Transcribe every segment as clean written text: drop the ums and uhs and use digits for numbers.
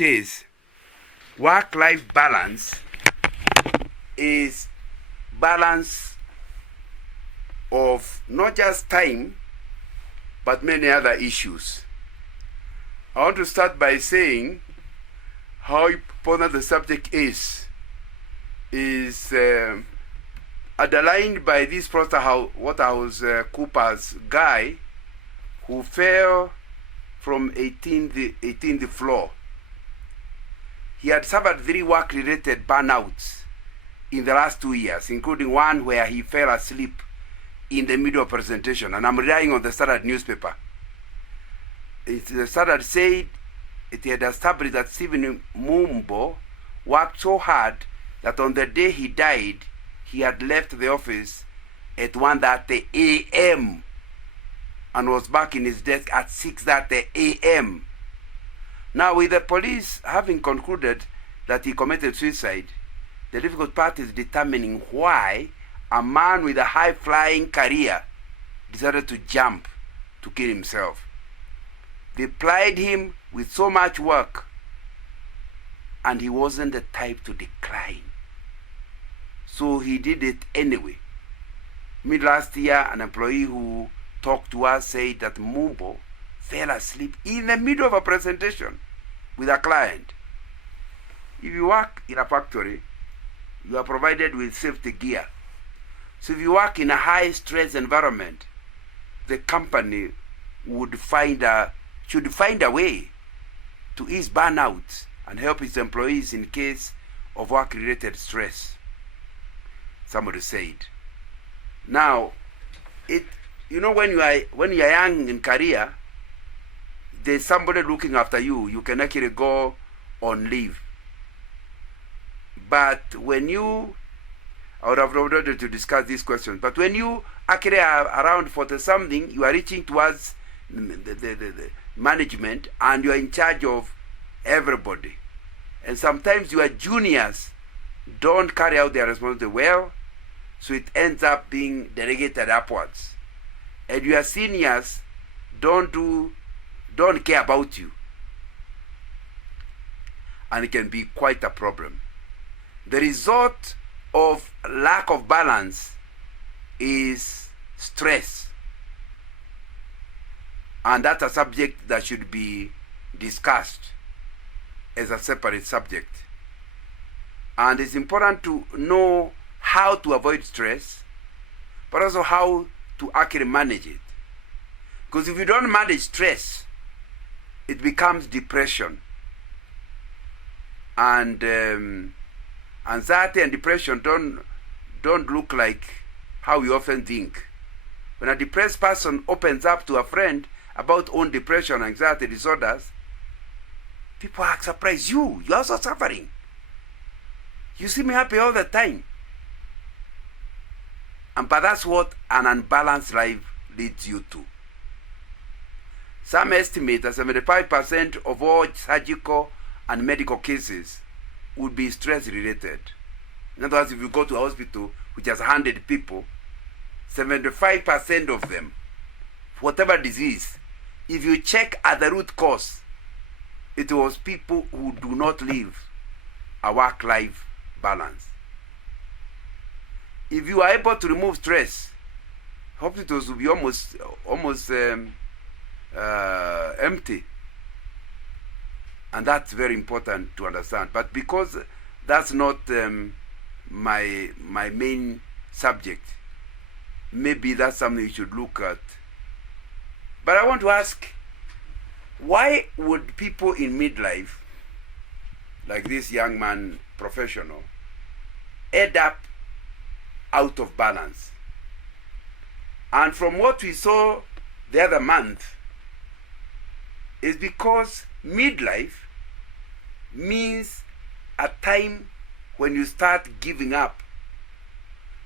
it is, work-life balance is balance of not just time, but many other issues. I want to start by saying how important the subject is underlined by this Waterhouse Cooper's guy who fell from 18th floor. He had suffered 3 work-related burnouts in the last 2 years, including one where he fell asleep in the middle of presentation. And I'm relying on the Standard newspaper. The Standard said it had established that Stephen Mumbo worked so hard that on the day he died, he had left the office at 1:30 a.m. and was back in his desk at 6:30 a.m. Now, with the police having concluded that he committed suicide, the difficult part is determining why a man with a high-flying career decided to jump to kill himself. They plied him with so much work, and he wasn't the type to decline. So he did it anyway. Mid last year, an employee who talked to us said that Mumbo fell asleep in the middle of a presentation with a client. If you work in a factory, you are provided with safety gear. So if you work in a high-stress environment, the company should find a way to ease burnout and help its employees in case of work-related stress. Somebody said. Now, when you are young in career, there's somebody looking after you. You can actually go on leave. But I would have wanted to discuss these questions. But when you actually are around 40-something, you are reaching towards the management, and you are in charge of everybody. And sometimes your juniors don't carry out their responsibility well, so it ends up being delegated upwards. And your seniors don't care about you. And it can be quite a problem. The result of lack of balance is stress. And that's a subject that should be discussed as a separate subject. And it's important to know how to avoid stress, but also how to actually manage it. Because if you don't manage stress, it becomes depression. And anxiety and depression don't look like how we often think. When a depressed person opens up to a friend about own depression and anxiety disorders, people are surprised. You're also suffering. You seem happy all the time. But that's what an unbalanced life leads you to. Some estimate that 75% of all surgical and medical cases would be stress-related. In other words, if you go to a hospital which has 100 people, 75% of them, whatever disease, if you check at the root cause, it was people who do not live a work-life balance. If you are able to remove stress, hospitals will be almost empty. And that's very important to understand. But because that's not my main subject, maybe that's something you should look at. But I want to ask, why would people in midlife, like this young man, professional, end up out of balance? And from what we saw the other month, is because midlife means a time when you start giving up.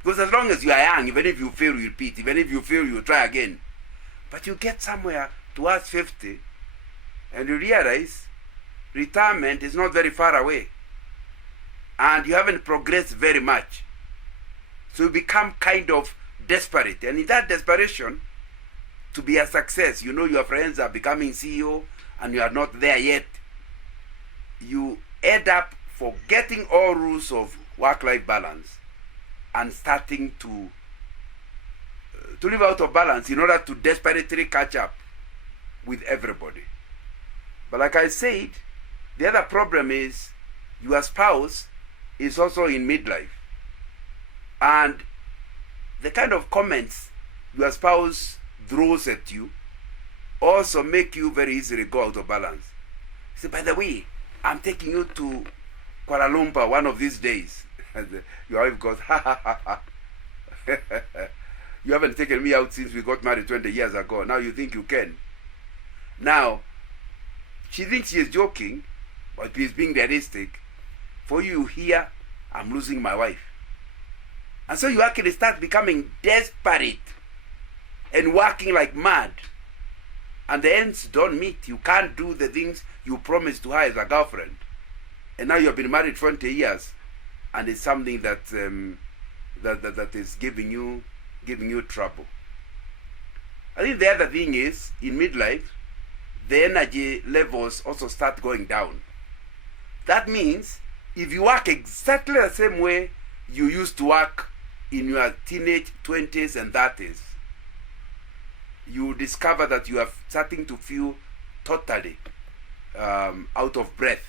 Because as long as you are young, even if you fail, you repeat. Even if you fail, you try again. But you get somewhere towards 50, and you realize retirement is not very far away. And you haven't progressed very much. So you become kind of desperate. And in that desperation, to be a success, your friends are becoming CEO and you are not there yet. end up forgetting all rules of work-life balance and starting to live out of balance in order to desperately catch up with everybody. But like I said, the other problem is your spouse is also in midlife, and the kind of comments your spouse throws at you also make you very easily go out of balance. Say, by the way, I'm taking you to Kuala Lumpur one of these days. Your wife goes, ha ha ha ha. You haven't taken me out since we got married 20 years ago. Now you think you can. Now, she thinks she is joking, but she's being realistic. For you here, I'm losing my wife. And so you actually start becoming desperate and working like mad. And the ends don't meet. You can't do the things you promised to her as a girlfriend. And now you've been married 20 years, and it's something that that is giving you trouble. I think the other thing is, in midlife, the energy levels also start going down. That means if you work exactly the same way you used to work in your teenage 20s and 30s, you discover that you are starting to feel totally out of breath.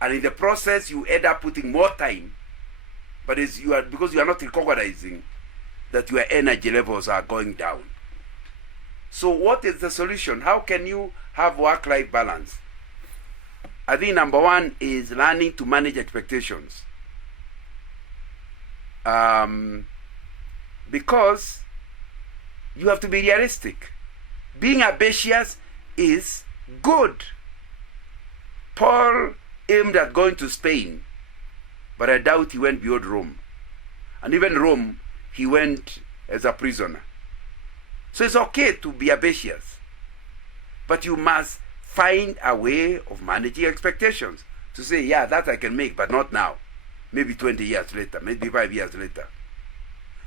And in the process, you end up putting more time, but because you are not recognizing that your energy levels are going down. So what is the solution? How can you have work-life balance? I think number one is learning to manage expectations. Because you have to be realistic. Being ambitious is good. Paul aimed at going to Spain, but I doubt he went beyond Rome. And even Rome, he went as a prisoner. So it's okay to be ambitious, but you must find a way of managing expectations. To say, yeah, that I can make, but not now. Maybe 20 years later, maybe 5 years later.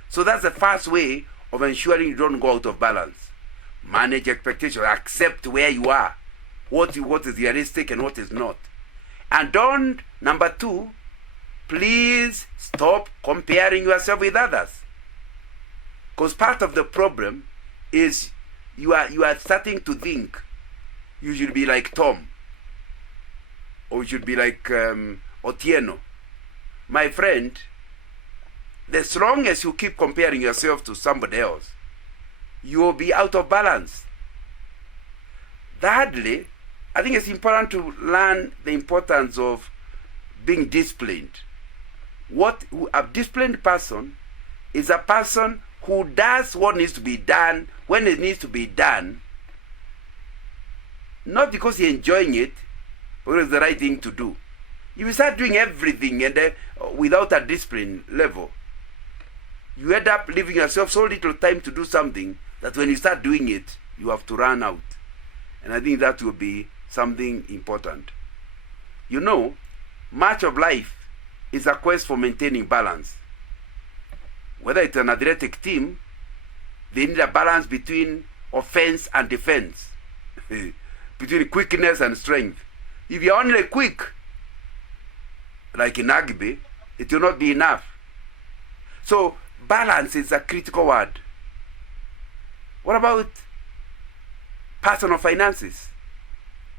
So that's the first way of ensuring you don't go out of balance. Manage expectations. Accept where you are. What is realistic and what is not. And number two, please stop comparing yourself with others. Because part of the problem is you are starting to think you should be like Tom, or you should be like Otieno. My friend, as long as you keep comparing yourself to somebody else, you will be out of balance. Thirdly, I think it's important to learn the importance of being disciplined. A disciplined person is a person who does what needs to be done when it needs to be done, not because he's enjoying it, but it's the right thing to do. If you start doing everything and without a discipline level, you end up leaving yourself so little time to do something that when you start doing it, you have to run out. And I think that will be something important. You know, much of life is a quest for maintaining balance. Whether it's an athletic team, they need a balance between offense and defense, between quickness and strength. If you're only quick, like in rugby, it will not be enough. So balance is a critical word. What about personal finances?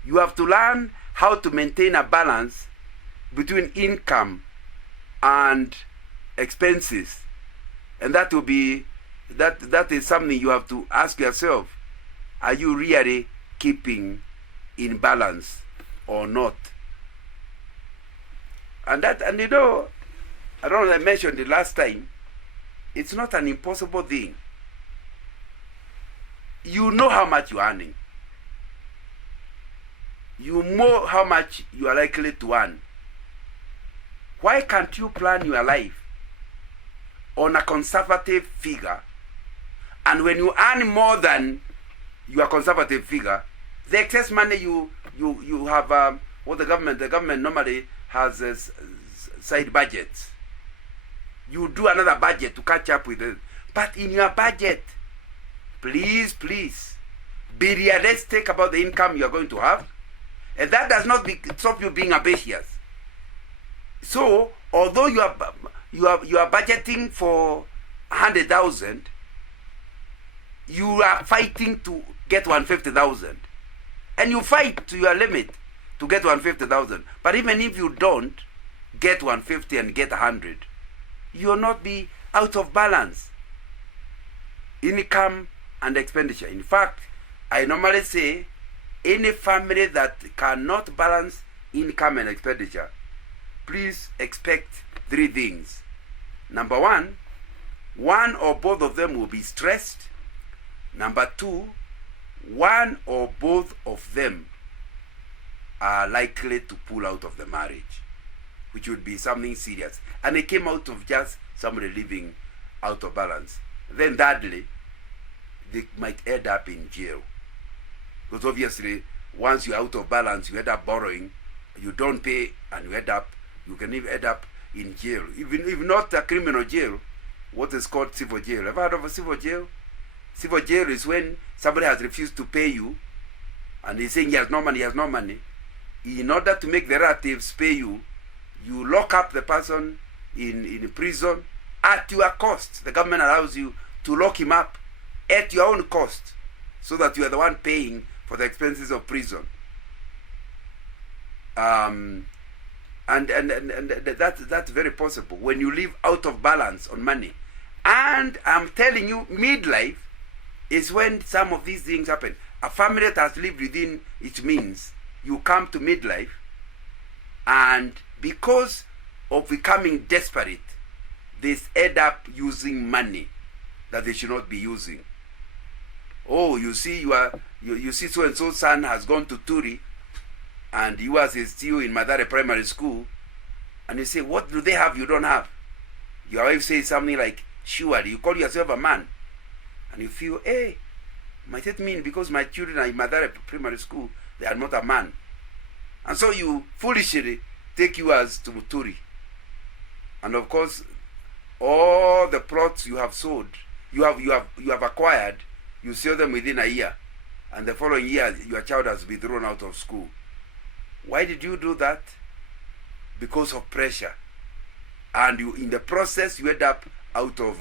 You have to learn how to maintain a balance between income and expenses. And that will be that is something you have to ask yourself. Are you really keeping in balance or not? And you know, I don't know if I mentioned it last time, it's not an impossible thing. You know how much you're earning. You know how much you are likely to earn. Why can't you plan your life on a conservative figure? And when you earn more than your conservative figure, the excess money you have, what the government normally has side budgets. You do another budget to catch up with it. But in your budget, please be realistic about the income you are going to have. And that does not stop you being ambitious. So although you are budgeting for 100,000, you are fighting to get 150,000, and you fight to your limit to get 150,000. But even if you don't get 150 and get 100, you will not be out of balance. Income and expenditure. In fact, I normally say any family that cannot balance income and expenditure, please expect three things. Number one or both of them will be stressed. Number two, one or both of them are likely to pull out of the marriage, which would be something serious. And it came out of just somebody living out of balance. Then thirdly, they might end up in jail. Because obviously, once you're out of balance, you end up borrowing, you don't pay, and you can even end up in jail. Even if not a criminal jail, what is called civil jail. Have you heard of a civil jail? Civil jail is when somebody has refused to pay you, and he's saying he has no money. In order to make the relatives pay you, you lock up the person in prison at your cost. The government allows you to lock him up at your own cost, so that you are the one paying for the expenses of prison. And that's very possible when you live out of balance on money. And I'm telling you, midlife is when some of these things happen. A family that has lived within its means, you come to midlife, and because of becoming desperate, they end up using money that they should not be using. Oh, you see, you see so and so son has gone to Turi, and yours is still in Madare Primary School, and you say, what do they have you don't have? Your wife says something like, surely, you call yourself a man, and you feel, hey, might it mean because my children are in Madare Primary School, they are not a man? And so you foolishly take yours to Turi. And of course, all the plots you have sold, you have acquired, you sell them within a year, and the following year your child has been thrown out of school. Why did you do that? Because of pressure. And in the process, you end up out of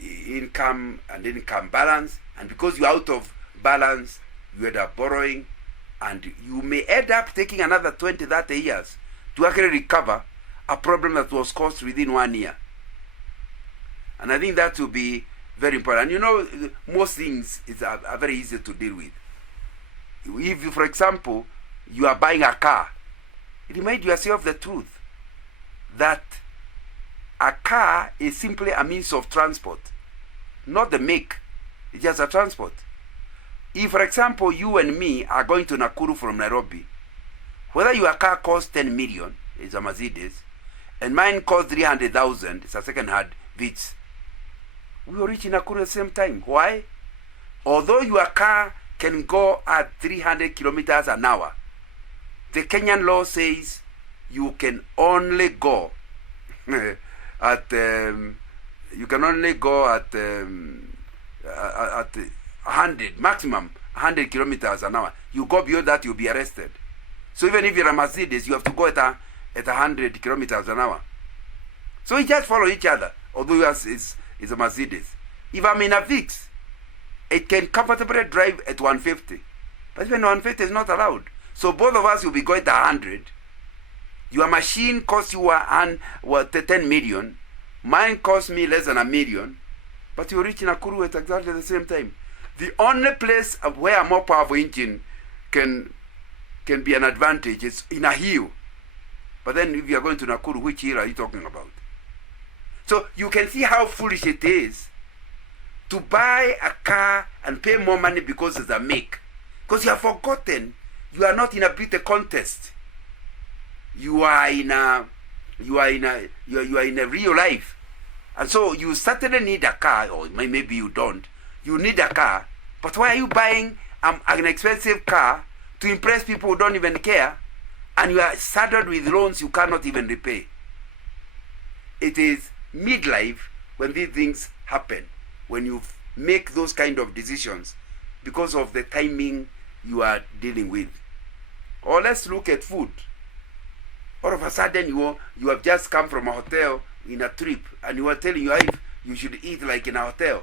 income and income balance. And because you're out of balance, you end up borrowing. And you may end up taking another 20, 30 years to actually recover a problem that was caused within 1 year. And I think that will be very important. You know, most things are very easy to deal with. If you, for example, you are buying a car, remind yourself the truth that a car is simply a means of transport, not the make. It's just a transport. If, for example, you and me are going to Nakuru from Nairobi, whether your car costs 10 million, it's a Mercedes, and mine costs 300,000, it's a second-hand Vitz, we will reach Nakuru at the same time. Why? Although your car can go at 300 kilometers an hour, the Kenyan law says you can only go at 100, maximum 100 kilometers an hour. You go beyond that, you'll be arrested. So even if you're a Mercedes, you have to go at 100 kilometers an hour. So we just follow each other, although yours is a Mercedes. If I'm in a VIX, it can comfortably drive at 150. But even 150 is not allowed. So both of us will be going at 100. Your machine costs you 10 million. Mine costs me less than $1 million. But you reach Nakuru at exactly the same time. The only place where a more powerful engine can be an advantage is in a hill. But then if you are going to Nakuru, which hill are you talking about? So you can see how foolish it is to buy a car and pay more money because it's a make. Because you have forgotten you are not in a beauty contest. You are in a real life. And so you certainly need a car, or maybe you don't. You need a car, but why are you buying an expensive car to impress people who don't even care, and you are saddled with loans you cannot even repay? It is midlife when these things happen, when you make those kind of decisions because of the timing you are dealing with. Or let's look at food. All of a sudden, you have just come from a hotel in a trip, and you are telling your wife you should eat like in a hotel.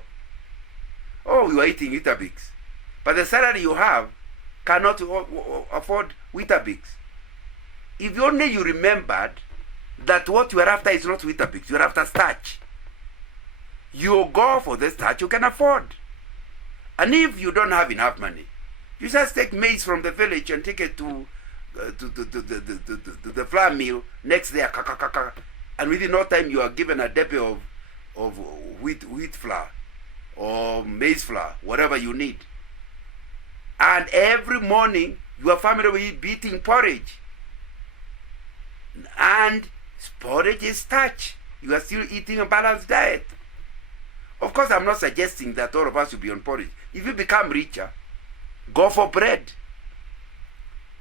Oh, you are eating Weetabix. But the salary you have cannot afford Weetabix. If only you remembered that what you are after is not Weetabix, you are after starch. You go for the starch you can afford. And if you don't have enough money, you just take maize from the village and take it to the flour mill next day, and within no time you are given a debe of wheat flour or maize flour, whatever you need. And every morning your family will be eating porridge. And porridge is starch. You are still eating a balanced diet. Of course, I'm not suggesting that all of us should be on porridge. If you become richer, go for bread.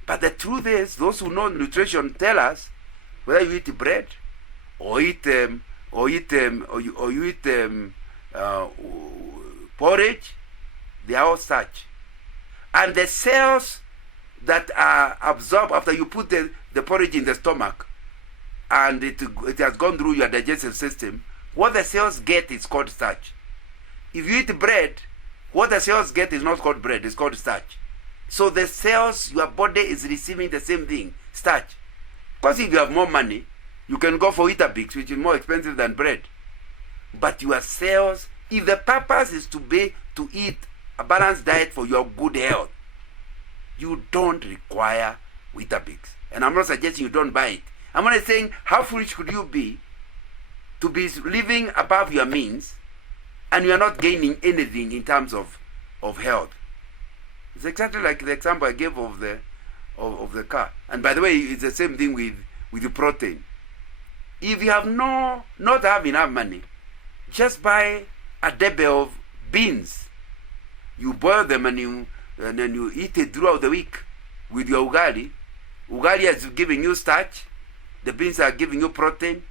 But the truth is, those who know nutrition tell us whether you eat bread or you eat porridge, they are all starch. And the cells that are absorbed after you put the porridge in the stomach and it has gone through your digestive system, what the cells get is called starch. If you eat bread, what the cells get is not called bread, it's called starch. So the cells, your body is receiving the same thing, starch. Because if you have more money, you can go for Weetabix, which is more expensive than bread. But your cells, if the purpose is to eat a balanced diet for your good health, you don't require Weetabix. And I'm not suggesting you don't buy it. I'm only saying, how foolish could you be to be living above your means and you are not gaining anything in terms of health? It's exactly like the example I gave of the car. And by the way, it's the same thing with the protein. If you have not have enough money, just buy a debe of beans. You boil them and then you eat it throughout the week with your ugali. Ugali is giving you starch. The beans are giving you protein.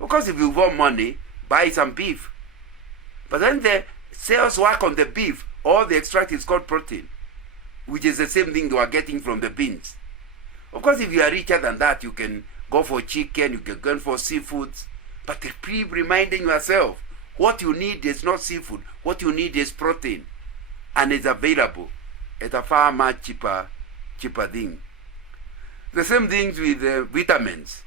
Of course, if you want money, buy some beef. But then the cells work on the beef. All the extract is called protein, which is the same thing you are getting from the beans. Of course, if you are richer than that, you can go for chicken, you can go for seafoods. But keep reminding yourself, what you need is not seafood. What you need is protein. And it's available at a far much cheaper thing. The same things with vitamins.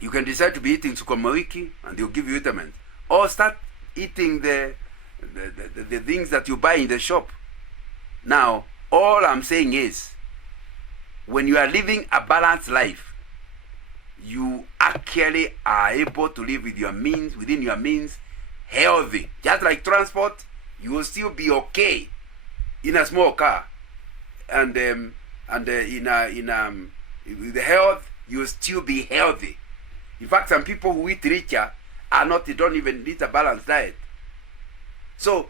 You can decide to be eating sukuma wiki and they'll give you vitamins. Or start eating the things that you buy in the shop. Now, all I'm saying is, when you are living a balanced life, you actually are able to live with your means, within your means, healthy. Just like transport, you will still be okay in a small car, and with the health, you will still be healthy. In fact, some people who eat richer don't even eat a balanced diet. So,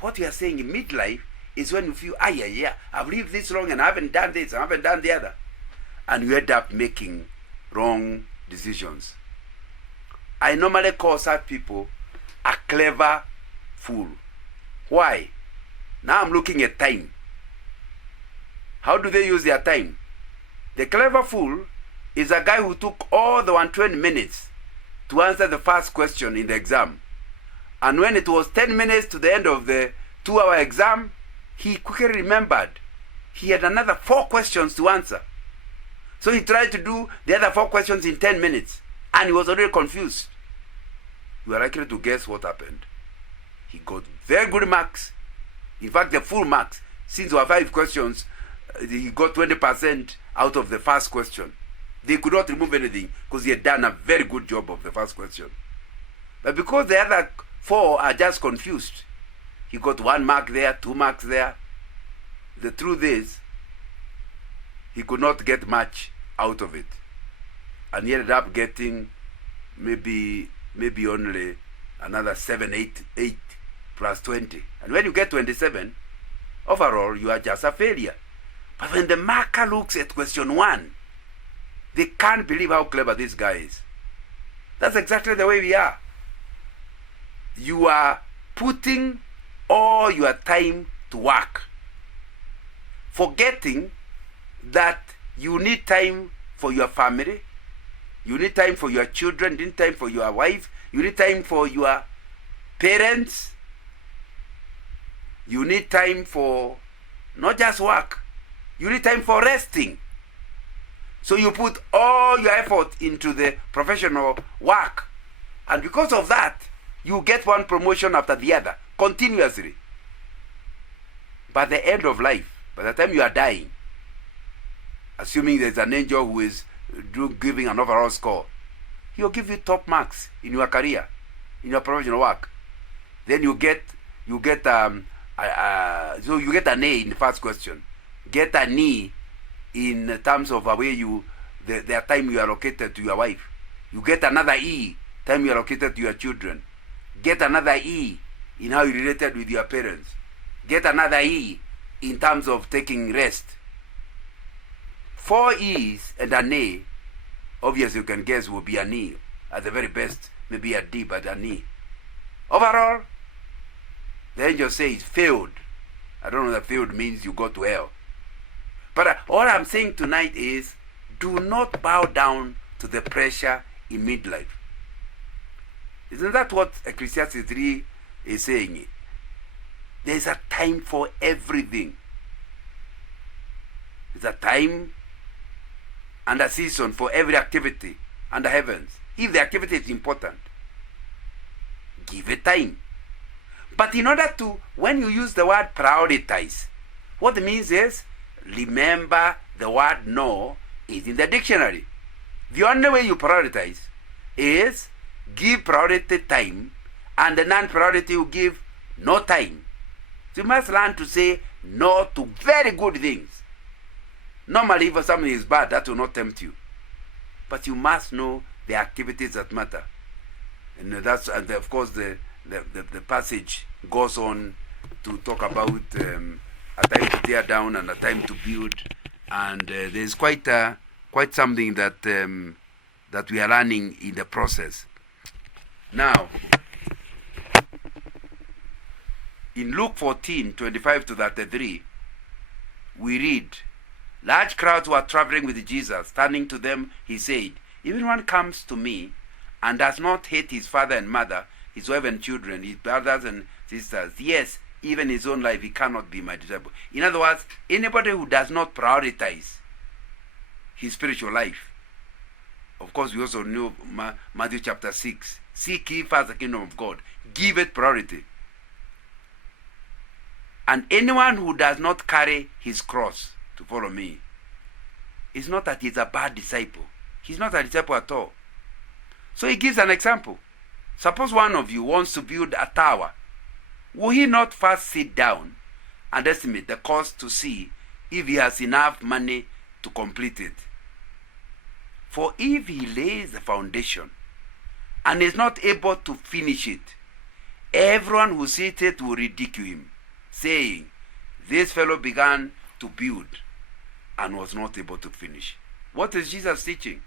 what you are saying in midlife is when you feel, I've lived this long and I haven't done this, I haven't done the other. And you end up making wrong decisions. I normally call such people a clever fool. Why? Now I'm looking at time. How do they use their time? The clever fool is a guy who took all the 120 minutes to answer the first question in the exam. And when it was 10 minutes to the end of the 2-hour exam, he quickly remembered he had another 4 questions to answer. So he tried to do the other 4 questions in 10 minutes. And he was already confused. You are likely to guess what happened. He got very good marks. In fact, the full marks. Since there were 5 questions, he got 20% out of the first question. They could not remove anything because he had done a very good job of the first question. But because the other 4 are just confused, he got 1 mark there, 2 marks there. The truth is, he could not get much out of it. And he ended up getting maybe only another 7, 8 plus 20. And when you get 27, overall, you are just a failure. But when the marker looks at question 1, they can't believe how clever this guy is. That's exactly the way we are. You are putting all your time to work, forgetting that you need time for your family. You need time for your children. You need time for your wife. You need time for your parents. You need time for not just work. You need time for resting. So you put all your effort into the professional work. And because of that, you get one promotion after the other, continuously. By the end of life, by the time you are dying, assuming there's an angel who is giving an overall score, he'll give you top marks in your career, in your professional work. Then you get an A in the first question. Get an E in terms of where the time you allocated to your wife. You get another E, time you allocated to your children. Get another E in how you related with your parents. Get another E in terms of taking rest. 4 E's and an A, obviously you can guess will be an E. At the very best, maybe a D, but an E. Overall, the angel says failed. I don't know that failed means you go to hell. But all I'm saying tonight is, do not bow down to the pressure in midlife. Isn't that what Ecclesiastes 3 is saying? There's a time for everything. There's a time and a season for every activity under heavens. If the activity is important, give it time. But in order to, when you use the word prioritize, what it means is, remember the word no is in the dictionary. The only way you prioritize is give priority time, and the non-priority you give no time. So you must learn to say no to very good things. Normally, if something is bad, that will not tempt you. But you must know the activities that matter. And of course the passage goes on to talk about a time to tear down and a time to build. And there's quite something that we are learning in the process. Now, in Luke 14:25-33, we read, large crowds were traveling with Jesus. Turning to them, he said, if anyone comes to me and does not hate his father and mother, his wife and children, his brothers and sisters, yes, even his own life, he cannot be my disciple. In other words, anybody who does not prioritize his spiritual life. Of course, we also know Matthew chapter 6. Seek ye first the kingdom of God. Give it priority. And anyone who does not carry his cross to follow me, it's not that he's a bad disciple. He's not a disciple at all. So he gives an example. Suppose one of you wants to build a tower. Will he not first sit down and estimate the cost to see if he has enough money to complete it? For if he lays the foundation and is not able to finish it, everyone who sees it will ridicule him, saying, this fellow began to build and was not able to finish. What is Jesus teaching?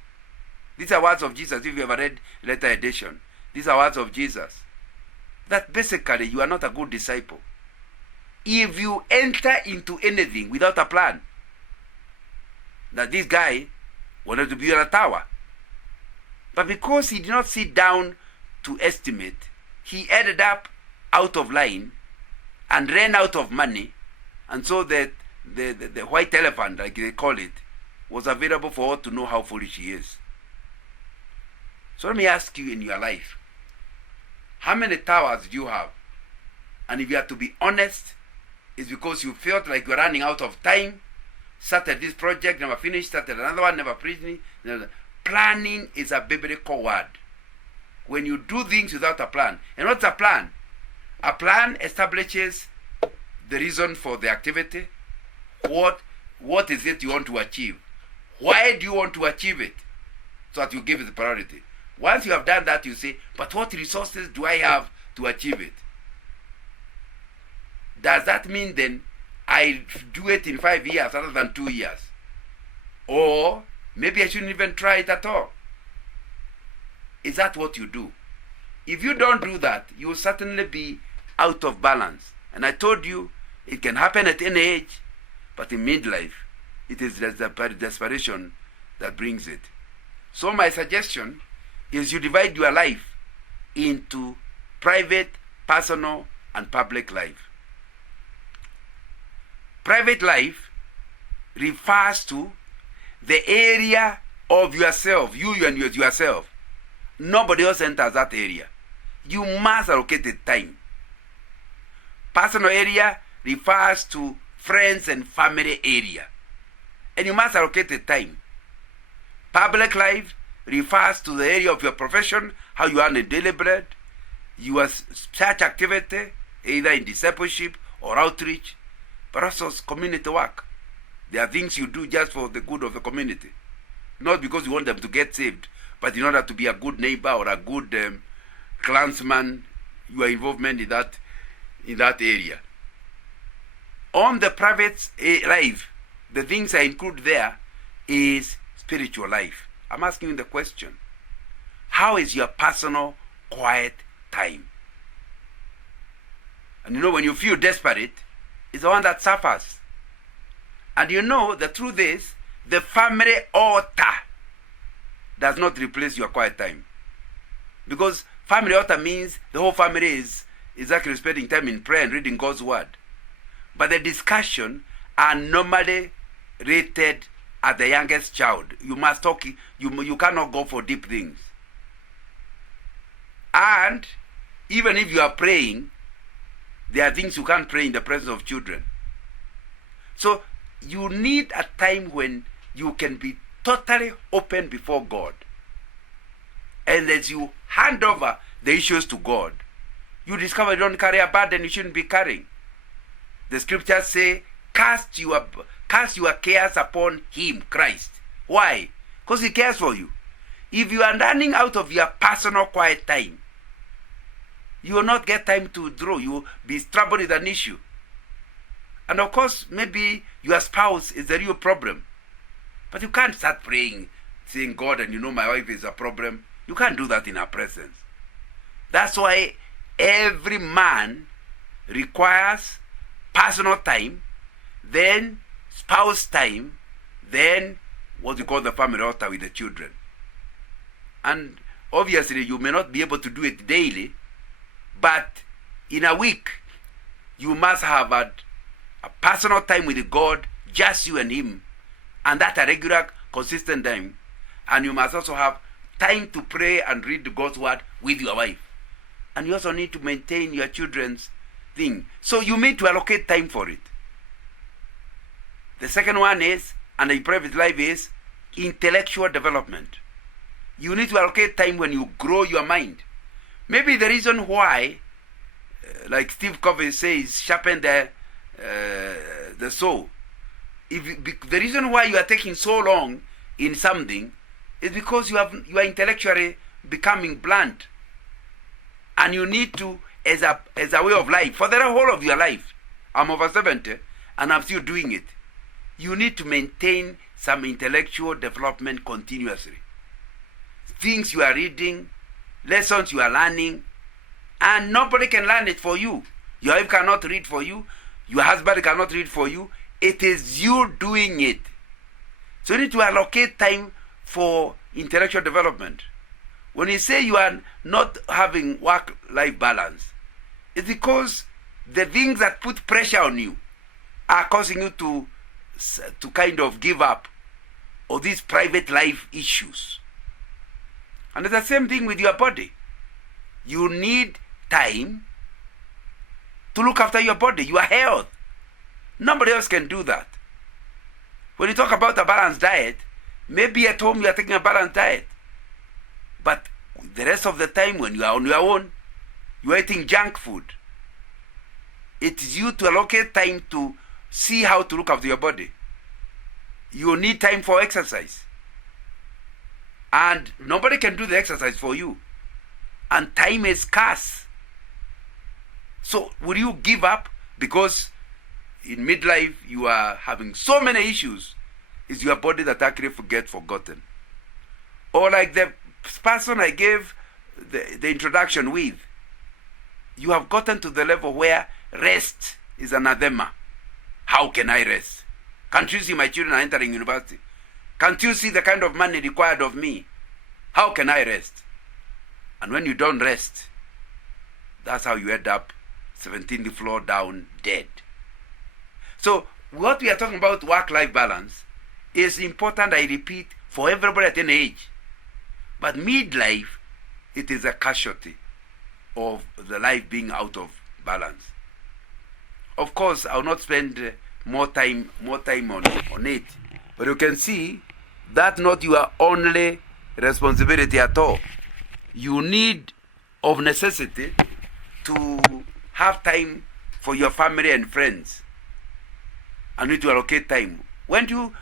These are words of Jesus. If you ever read later edition, these are words of Jesus. That basically you are not a good disciple. If you enter into anything without a plan, that this guy wanted to build a tower, but because he did not sit down to estimate, he ended up out of line and ran out of money, and so that the white elephant, like they call it, was available for all to know how foolish he is. So let me ask you, in your life, how many towers do you have? And if you have to be honest, it's because you felt like you're running out of time, started this project, never finished, started another one, never finished. Planning is a biblical word. When you do things without a plan. And what's a plan? A plan establishes the reason for the activity. What is it you want to achieve? Why do you want to achieve it? So that you give it the priority. Once you have done that, you say, but what resources do I have to achieve it? Does that mean then I do it in 5 years rather than 2 years? Or maybe I shouldn't even try it at all? Is that what you do? If you don't do that, you will certainly be out of balance. And I told you, it can happen at any age, but in midlife, it is desperation that brings it. So my suggestion is you divide your life into private, personal, and public life. Private life refers to the area of yourself, you and yourself. Nobody else enters that area. You must allocate the time. Personal area refers to friends and family area, and you must allocate the time. Public life refers to the area of your profession, how you earn a daily bread, your church activity, either in discipleship or outreach, but also community work. There are things you do just for the good of the community, not because you want them to get saved, but in order to be a good neighbor or a good clansman. Your involvement in that area. On the private life, the things I include there is spiritual life. I'm asking you the question: how is your personal quiet time? And you know, when you feel desperate, it's the one that suffers. And you know, the truth is, the family altar does not replace your quiet time. Because family altar means the whole family is actually spending time in prayer and reading God's word. But the discussion are normally rated at the youngest child. You must talk, you cannot go for deep things. And even if you are praying, there are things you can't pray in the presence of children. So you need a time when you can be totally open before God. And as you hand over the issues to God, you discover you don't carry a burden you shouldn't be carrying. The scriptures say, cast your cares upon Him, Christ. Why? Because He cares for you. If you are running out of your personal quiet time, you will not get time to draw. You will be troubled with an issue. And of course, maybe your spouse is the real problem. But you can't start praying, saying, God, and you know my wife is a problem. You can't do that in her presence. That's why every man requires personal time, then spouse time, then what you call the family altar with the children. And obviously you may not be able to do it daily, but in a week you must have a personal time with God, just you and Him, and that a regular, consistent time. And you must also have time to pray and read God's word with your wife. And you also need to maintain your children's thing. So you need to allocate time for it. The second one is, and the private life is, intellectual development. You need to allocate time when you grow your mind. Maybe the reason why, like Steve Covey says, sharpen the saw. The reason why you are taking so long in something is because you are intellectually becoming blunt. And you need to, as a way of life, for the whole of your life. I'm over 70 and I'm still doing it. You need to maintain some intellectual development continuously. Things you are reading, lessons you are learning, and nobody can learn it for you. Your wife cannot read for you. Your husband cannot read for you. It is you doing it. So you need to allocate time for intellectual development. When you say you are not having work-life balance, it's because the things that put pressure on you are causing you to kind of give up on these private life issues. And it's the same thing with your body. You need time to look after your body, your health. Nobody else can do that. When you talk about a balanced diet, maybe at home you are taking a balanced diet. But the rest of the time when you are on your own, you are eating junk food. It is you to allocate time to see how to look after your body. You need time for exercise. And nobody can do the exercise for you. And time is scarce. So will you give up because in midlife you are having so many issues? Is your body that actually forgotten? Or like the person I gave the introduction with, you have gotten to the level where rest is anathema. How can I rest? Can't you see my children are entering university? Can't you see the kind of money required of me? How can I rest? And when you don't rest, that's how you end up 17th floor down, dead. So what we are talking about, work-life balance, is important, I repeat, for everybody at any age. But midlife, it is a casualty of the life being out of balance. Of course, I will not spend more time on it. But you can see that's not your only responsibility at all. You need, of necessity, to have time for your family and friends. And need to allocate time. When do you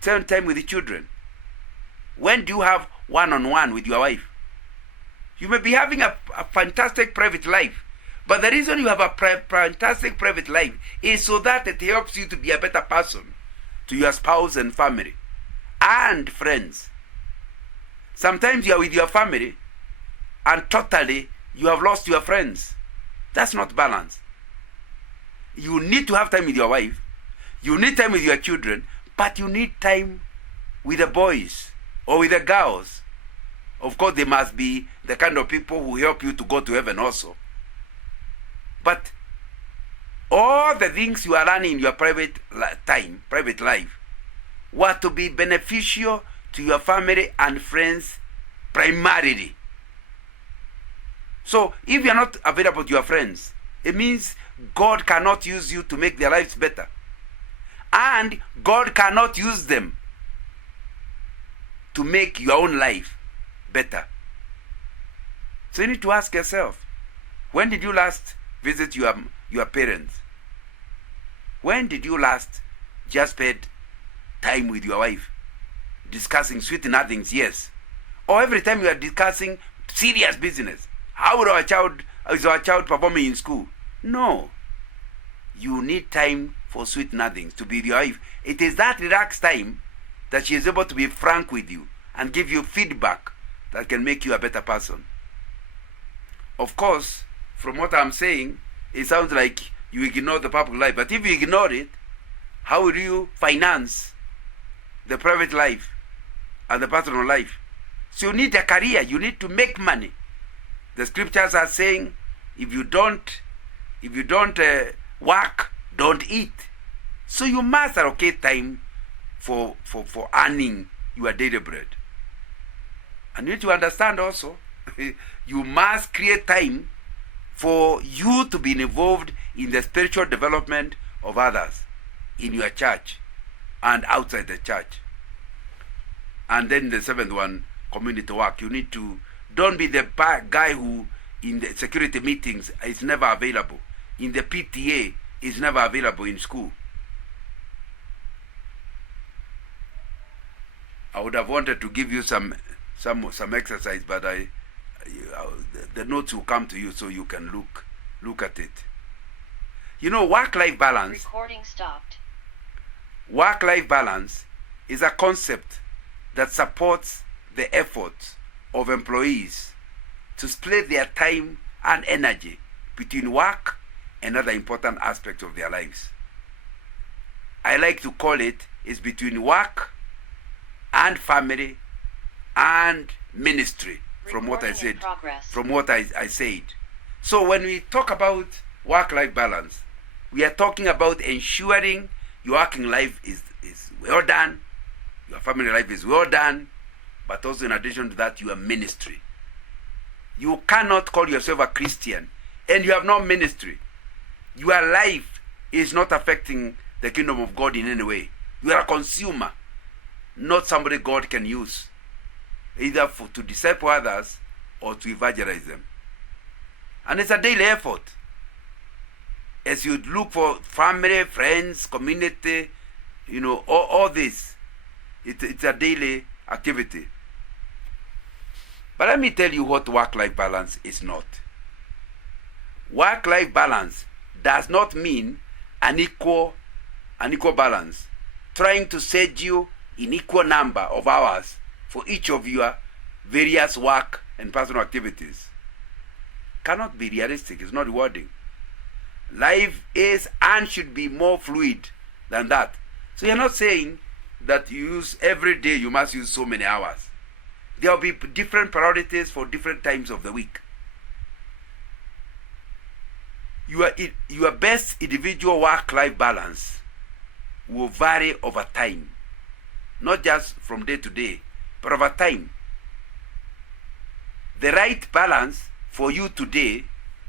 spend time with the children? When do you have one-on-one with your wife? You may be having a fantastic private life, but the reason you have a fantastic private life is so that it helps you to be a better person to your spouse and family and friends. Sometimes you are with your family and totally you have lost your friends. That's not balance. You need to have time with your wife, you need time with your children, but you need time with the boys or with the girls. Of course, they must be the kind of people who help you to go to heaven also. But all the things you are learning in your private life, were to be beneficial to your family and friends primarily. So if you are not available to your friends, it means God cannot use you to make their lives better. And God cannot use them to make your own life better. So you need to ask yourself, when did you last visit your parents? When did you last just spend time with your wife? Discussing sweet nothings, yes. Or every time you are discussing serious business. How is our child performing in school? No. You need time for sweet nothings to be with your wife. It is that relaxed time that she is able to be frank with you and give you feedback that can make you a better person. Of course, from what I'm saying, it sounds like you ignore the public life. But if you ignore it, how will you finance the private life and the personal life? So you need a career. You need to make money. The scriptures are saying, if you don't work, don't eat. So you must allocate time for earning your daily bread. And you need to understand also, you must create time for you to be involved in the spiritual development of others in your church and outside the church. And then the seventh one, community work. You need to, don't be the guy who in the security meetings is never available. In the PTA is never available in school. I would have wanted to give you some exercise, but the notes will come to you so you can look at it. You know, work-life balance. Recording stopped. Work-life balance is a concept that supports the efforts of employees to split their time and energy between work and other important aspects of their lives. I like to call it is between work and family and ministry, from what I said. So when we talk about work-life balance, we are talking about ensuring your working life is well done, your family life is well done, but also in addition to that, your ministry. You cannot call yourself a Christian and you have no ministry. Your life is not affecting the kingdom of God in any way. You are a consumer, not somebody God can use, either to disciple others or to evangelize them. And it's a daily effort. As you look for family, friends, community, all this, it's a daily activity. But let me tell you what work-life balance is not. Work-life balance does not mean an equal balance, trying to schedule in equal number of hours for each of your various work and personal activities. Cannot be realistic. It's not rewarding. Life is and should be more fluid than that. So you're not saying that you use every day, you must use so many hours. There will be different priorities for different times of the week. Your best individual work-life balance will vary over time. Not just from day to day, but over time. The right balance for you today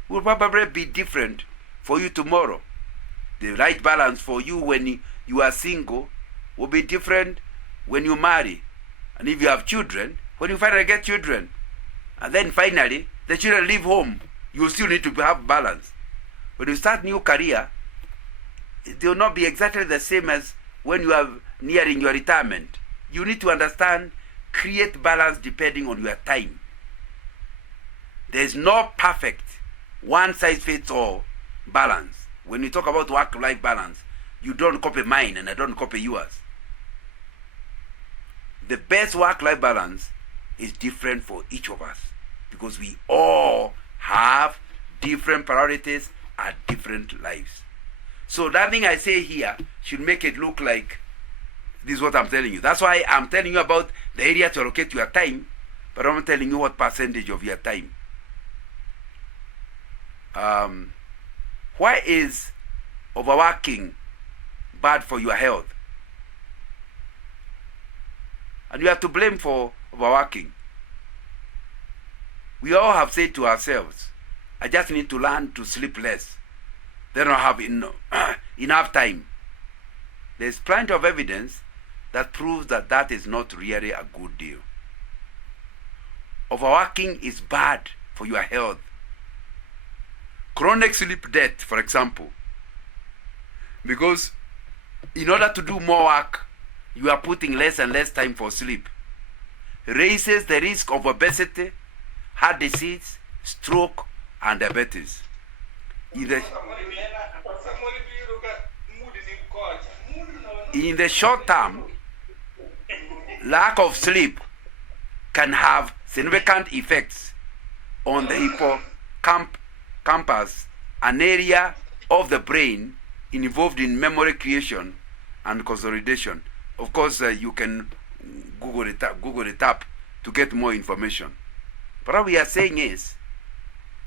will probably be different for you tomorrow. The right balance for you when you are single will be different when you marry. And if you have children, when you finally get children. And then finally, the children leave home. You still need to have balance. When you start new career, it will not be exactly the same as when you are nearing your retirement. You need to understand, create balance depending on your time. There is no perfect one-size-fits-all balance. When you talk about work-life balance, you don't copy mine and I don't copy yours. The best work-life balance is different for each of us because we all have different priorities and different lives. So nothing I say here should make it look like this is what I'm telling you. That's why I'm telling you about the area to allocate your time, but I'm not telling you what percentage of your time. Why is overworking bad for your health? And you have to blame for overworking. We all have said to ourselves, I just need to learn to sleep less. Then I'll have enough time. There's plenty of evidence that proves that that is not really a good deal. Overworking is bad for your health. Chronic sleep debt, for example, because in order to do more work, you are putting less and less time for sleep, raises the risk of obesity, heart disease, stroke, and diabetes. In the short term, lack of sleep can have significant effects on the hippocampus, an area of the brain involved in memory creation and consolidation. Of course, you can Google it up to get more information. But what we are saying is,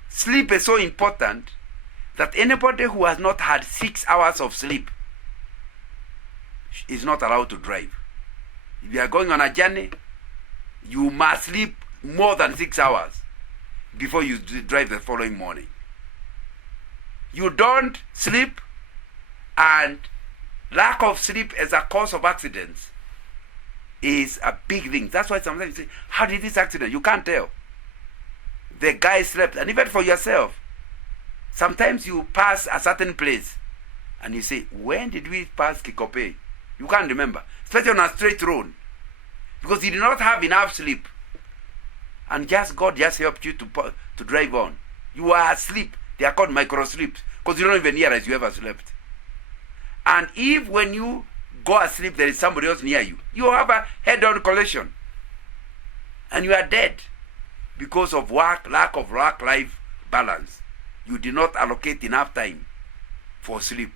sleep is so important that anybody who has not had 6 hours of sleep is not allowed to drive. If you are going on a journey, you must sleep more than 6 hours before you drive the following morning. You don't sleep, and lack of sleep as a cause of accidents is a big thing. That's why sometimes you say, how did this accident? You can't tell. The guy slept. And even for yourself, sometimes you pass a certain place and you say, when did we pass Kikope? You can't remember, especially on a straight road, because you did not have enough sleep, and God just helped you to drive on. You are asleep. They are called micro sleeps because you don't even realize you ever slept. And if when you go asleep there is somebody else near you, you have a head-on collision and you are dead because of lack of work-life balance. You did not allocate enough time for sleep.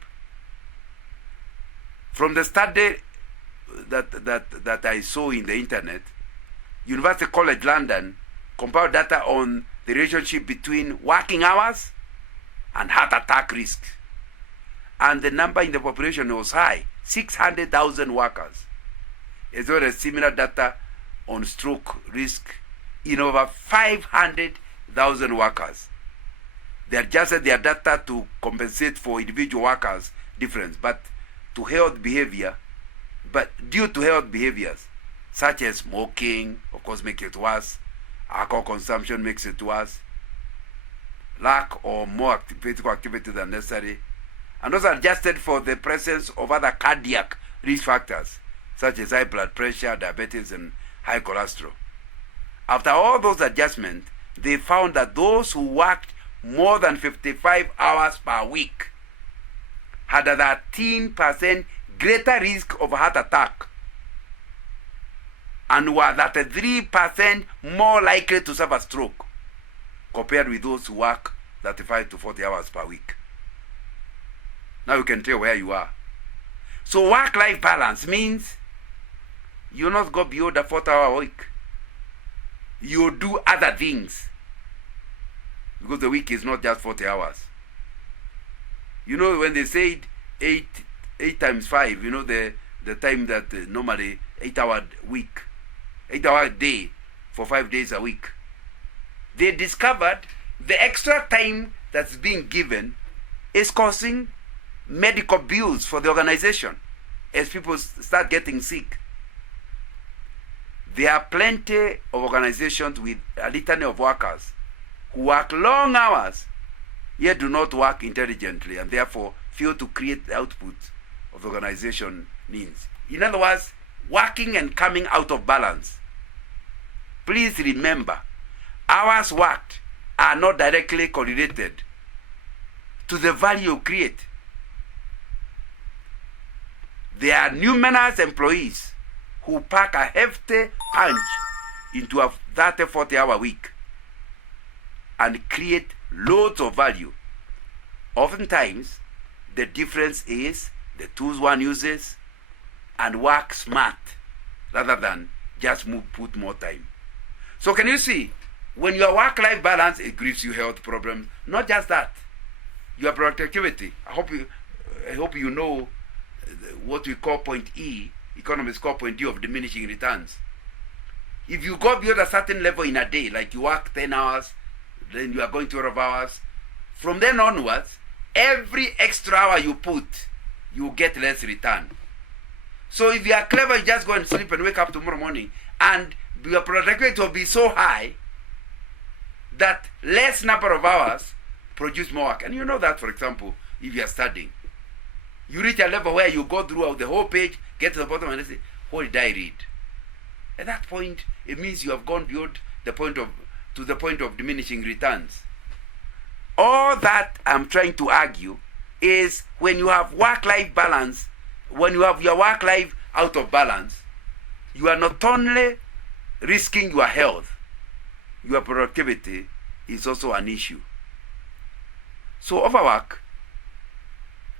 From the study that I saw in the internet, University College London compiled data on the relationship between working hours and heart attack risk. And the number in the population was high, 600,000 workers. As well as similar data on stroke risk in over 500,000 workers. They adjusted their data to compensate for individual workers' difference, but due to health behaviors, such as smoking, of course, makes it worse, alcohol consumption makes it worse, lack or more physical activity than necessary, and also adjusted for the presence of other cardiac risk factors, such as high blood pressure, diabetes, and high cholesterol. After all those adjustments, they found that those who worked more than 55 hours per week had a 13% greater risk of heart attack and were 33% more likely to suffer stroke compared with those who work 35 to 40 hours per week. Now you can tell where you are. So work-life balance means you'll not go beyond a 4-hour week. You'll do other things. Because the week is not just 40 hours. You know, when they said 8 times 5, you know, the time that normally 8-hour week, 8-hour day for 5 days a week. They discovered the extra time that's being given is causing medical bills for the organization as people start getting sick. There are plenty of organizations with a litany of workers who work long hours, yet do not work intelligently and therefore fail to create the output of the organization needs. In other words, working and coming out of balance. Please remember, hours worked are not directly correlated to the value you create. There are numerous employees who pack a hefty punch into a 30-40-hour week and create loads of value. Oftentimes, the difference is the tools one uses and work smart rather than just put more time. So can you see, when your work-life balance, it gives you health problems. Not just that, your productivity. I hope you know what we call point E. Economists call point E of diminishing returns. If you go beyond a certain level in a day, like you work 10 hours, then you are going 12 hours, from then onwards, every extra hour you put, you get less return. So if you are clever, you just go and sleep and wake up tomorrow morning, and your productivity will be so high that less number of hours produce more work. And you know that, for example, if you are studying, you reach a level where you go throughout the whole page, get to the bottom and say, what did I read? At that point, it means you have gone beyond the point of diminishing returns. All that I'm trying to argue is when you have work-life balance, when you have your work-life out of balance, you are not only risking your health, your productivity is also an issue. So overwork,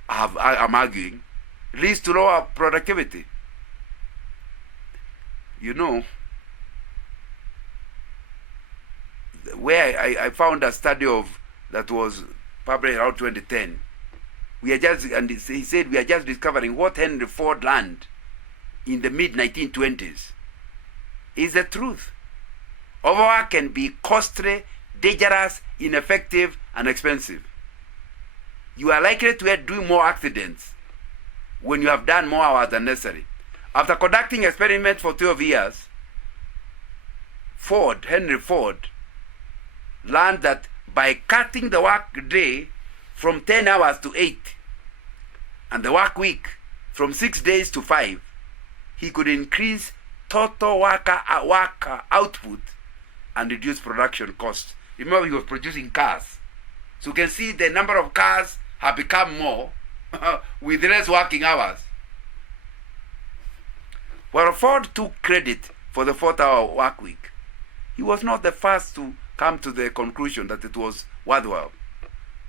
I'm arguing, leads to lower productivity. You know, where I found a study of that was published around 2010. He said we are just discovering what Henry Ford learned in the mid-1920s is the truth. Overwork can be costly, dangerous, ineffective, and expensive. You are likely to do more accidents when you have done more hours than necessary. After conducting experiments for 12 years, Henry Ford, learned that by cutting the work day from 10 hours to 8 and the work week from 6 days to 5, he could increase total worker output and reduce production costs. Remember, he was producing cars. So you can see the number of cars have become more with less working hours. While Ford took credit for the 4-hour work week, he was not the first to come to the conclusion that it was worthwhile.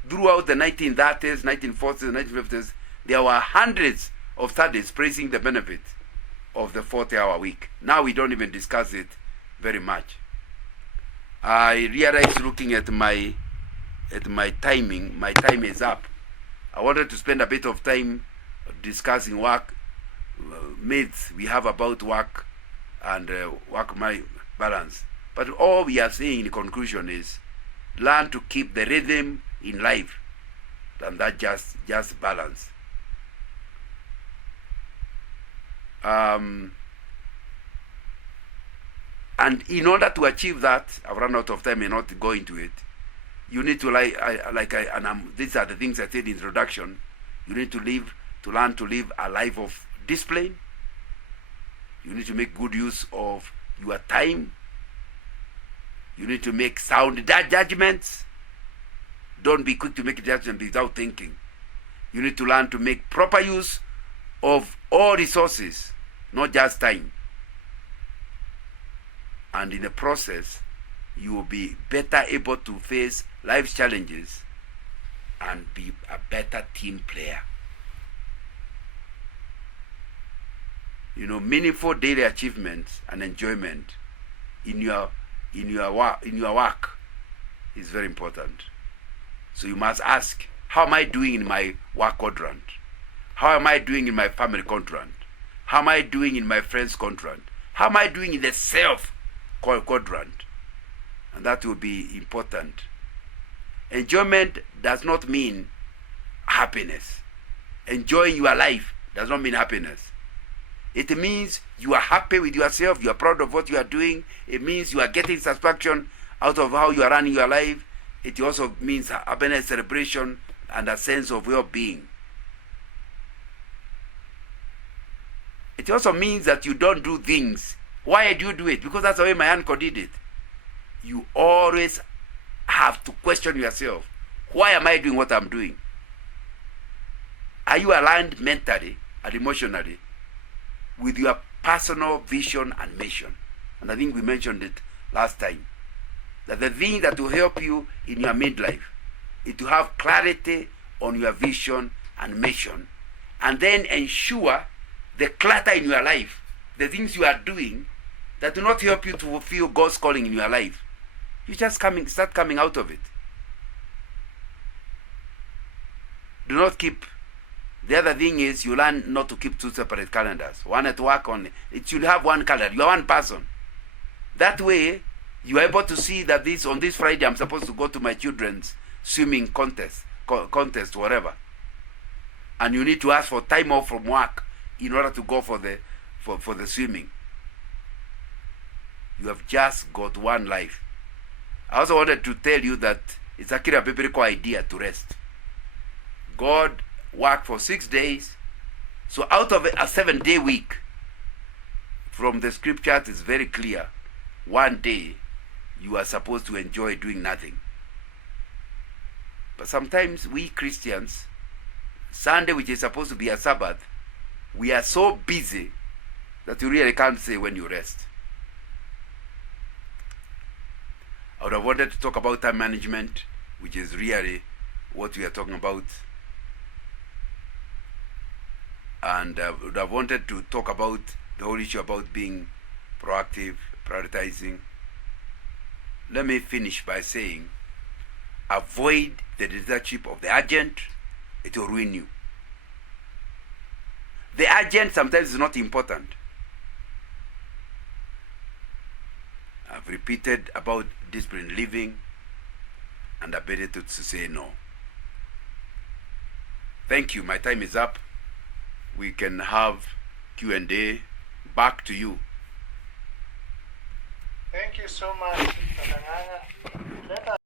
Throughout the 1930s, 1940s, and 1950s, there were hundreds of studies praising the benefits of the 40-hour week. Now we don't even discuss it very much. I realized looking at my timing, my time is up. I wanted to spend a bit of time discussing work myths we have about work and work-life balance. But all we are saying in conclusion is learn to keep the rhythm in life, and that just balance. And in order to achieve that, I've run out of time and not go into it. You need to these are the things I said in the introduction. You need to learn to live a life of discipline. You need to make good use of your time. You need to make sound judgments. Don't be quick to make judgments without thinking. You need to learn to make proper use of all resources, not just time. And in the process, you will be better able to face life's challenges and be a better team player. meaningful daily achievements and enjoyment in your work is very important. So you must ask, how am I doing in my work quadrant? How am I doing in my family quadrant? How am I doing in my friends quadrant? How am I doing in the self quadrant? And that will be important. Enjoyment does not mean happiness. Enjoying your life does not mean happiness. It means you are happy with yourself, you are proud of what you are doing. It means you are getting satisfaction out of how you are running your life. It also means happiness, celebration, and a sense of well-being. It also means that you don't do things. Why do you do it? Because that's the way my uncle did it. You always have to question yourself. Why am I doing what I'm doing? Are you aligned mentally and emotionally with your personal vision and mission? And I think we mentioned it last time. That the thing that will help you in your midlife is to have clarity on your vision and mission, and then ensure the clutter in your life, the things you are doing that do not help you to fulfill God's calling in your life, you just start coming out of it. Do not keep. The other thing is you learn not to keep two separate calendars. One at work only. It should have one calendar. You are one person. That way, you are able to see that on this Friday I'm supposed to go to my children's swimming contest, whatever. And you need to ask for time off from work in order to go for the swimming. You have just got one life. I also wanted to tell you that it's actually a biblical idea to rest. God worked for 6 days. So out of a 7-day week, from the scriptures it's very clear, one day you are supposed to enjoy doing nothing. But sometimes we Christians, Sunday, which is supposed to be a Sabbath, we are so busy that you really can't say when you rest. I would have wanted to talk about time management, which is really what we are talking about. And I would have wanted to talk about the whole issue about being proactive, prioritizing. Let me finish by saying, avoid the dictatorship of the urgent. It will ruin you. The urgent sometimes is not important. I've repeated about disciplined living and ability to say no. Thank you. My time is up. We can have Q&A. Back to you. Thank you so much.